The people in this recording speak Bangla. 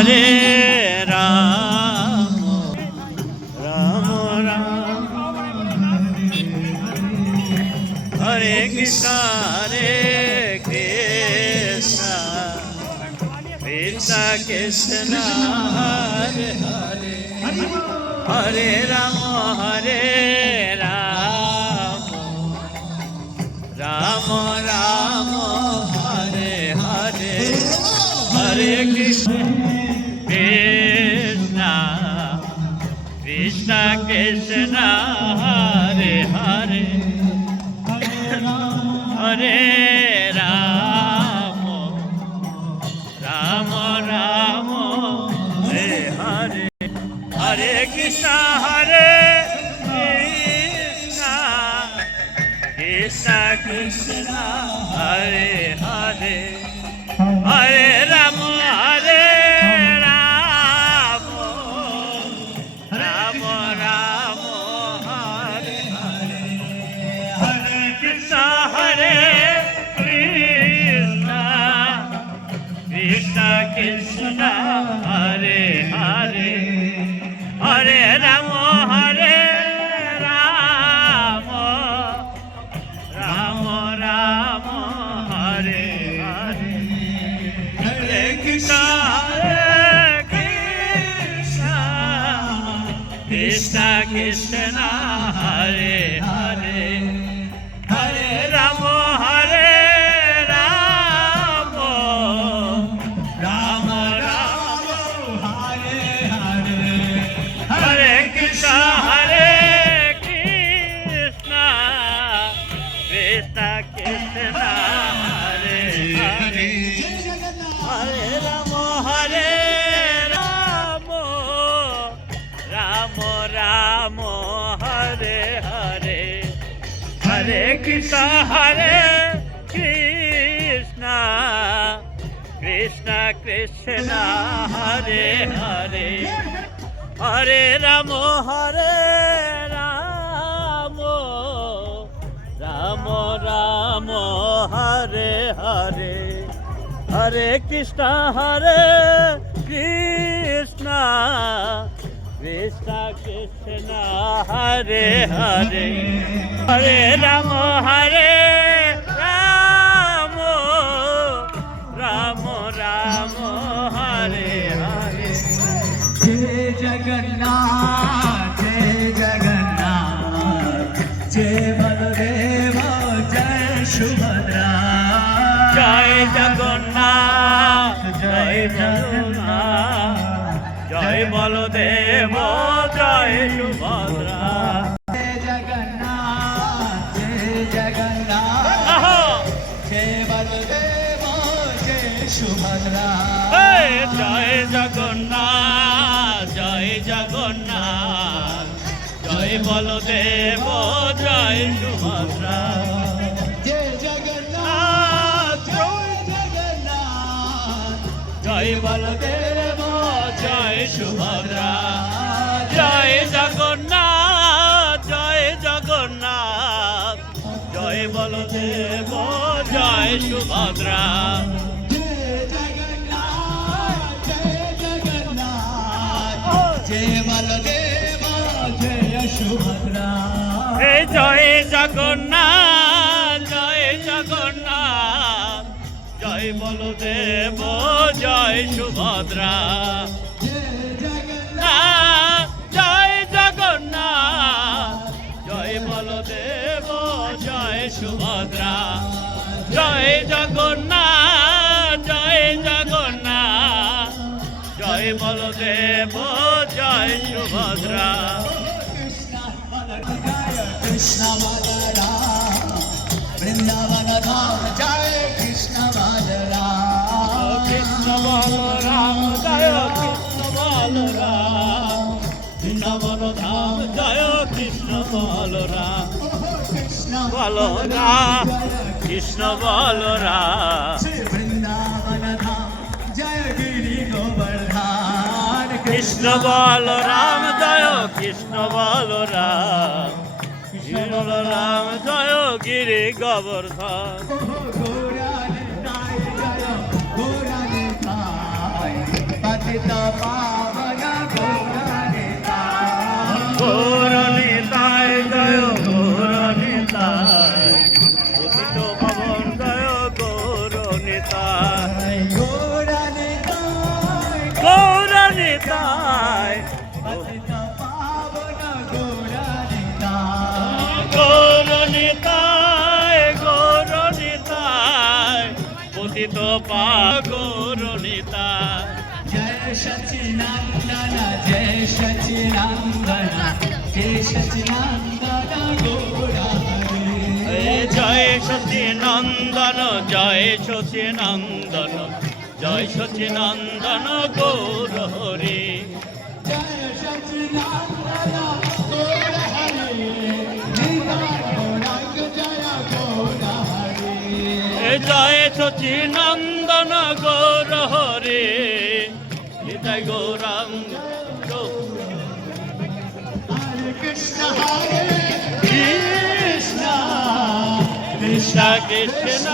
হরে রাম রাম রাম হরে কৃষ্ণ হরে কৃষ্ণ কৃষ্ণ কৃষ্ণ হরে হরে হরে রাম রাম রাম হরে হরে হরে কৃষ্ণ কৃষ্ণ কৃষ্ণ কৃষ্ণ হরে হরে হরে রাম রাম রাম হরে হরে হরে কৃষ্ণ হরে কৃষ্ণ কৃষ্ণ কৃষ্ণ হরে হরে হরে রাম রাম রাম হরে হরে হরে কৃষ্ণ হরে কৃষ্ণ কৃষ্ণ কৃষ্ণ হরে হরে হরে রাম রাম রাম রাম হরে হরে হরে কৃষ্ণ কৃষ্ণ কৃষ্ণ কৃষ্ণ হরে হরে হরে রাম রাম রাম রাম হরে হরে হরে কৃষ্ণ কৃষ্ণ কৃষ্ণ কৃষ্ণ হরে হরে হরে রাম রাম রাম হরে হরে হরে কৃষ্ণ কৃষ্ণ কৃষ্ণ কৃষ্ণ হরে হরে হরে রাম রাম রাম রাম হরে হরে হরে কৃষ্ণ কৃষ্ণ কৃষ্ণ কৃষ্ণ হরে হরে হরে রাম রাম রাম রাম হরে হরে जय जगन्नाथ जय बलदेव जय सुभद्रा জয় জগন্নাথ জয় জগন্নাথ জয় বলদেব জয় সুভদ্রা जय जगन्नाथ जय बलदेव जय सुभद्रा জয় জগন্নাথ জয় জগন্নাথ জয় বলদেব জয় সুভদ্রা जय जगन्नाथ জয় বলদেব জয় সুভদ্রা জয় জগন্নাথ জয় জগন্নাথ জয় বলদেব জয় সুভদ্রা जय बलदेव जय सुभद्रा জয় জগন্নাথ জয় জগন্নাথ জয় বলদেব জয় সুভদ্রা জয় জগন্নাথ জয় বলদেব জয় সুভদ্রা জয় জগন্নাথ জয় জগন্নাথ জয় বলদেব জয় সুভদ্রা कृष्ण बलराम वृंदावन धाम जय कृष्ण बलराम কৃষ্ণ বলরাম জয় কৃষ্ণ বলরাম বৃন্দাবন ধাম জয় কৃষ্ণ বলরাম कृष्ण বলরাম কৃষ্ণ বলরাম श्री वृंदावन धाम जय गिरि गोवर्धन কৃষ্ণ বলরাম জয় কৃষ্ণ বলরাম কৃষ্ণ বলরাম জয় গিরি গোবর্ধন गोरा निताय जय गोरा निताय পতিত পাবন গৌরনিতায় গৌরনিতায় জয় গৌরনিতায় পতিত পাবন জয় গৌরনিতায় গৌরনিতায় গৌরনিতায় পতিত পাবন গৌরনিতায় গৌরনিতায় গৌরনিতায় পতিত পা গৌরনিতায় জয় সচিনন্দন জয় সচিনন্দন জয় সচিনন্দন গৌরহরি জয় সচিনন্দন জয় সচিনন্দন জয় সচিনন্দন গৌর হরি জয় সচিনন্দন গৌরহরি নিতাই গৌরাঙ্গ জয় গৌরহরি জয় সচিনন্দন গৌর হরি নিতাই গৌরাঙ্গ হরে কৃষ্ণ কৃষ্ণ কৃষ্ণ কৃষ্ণ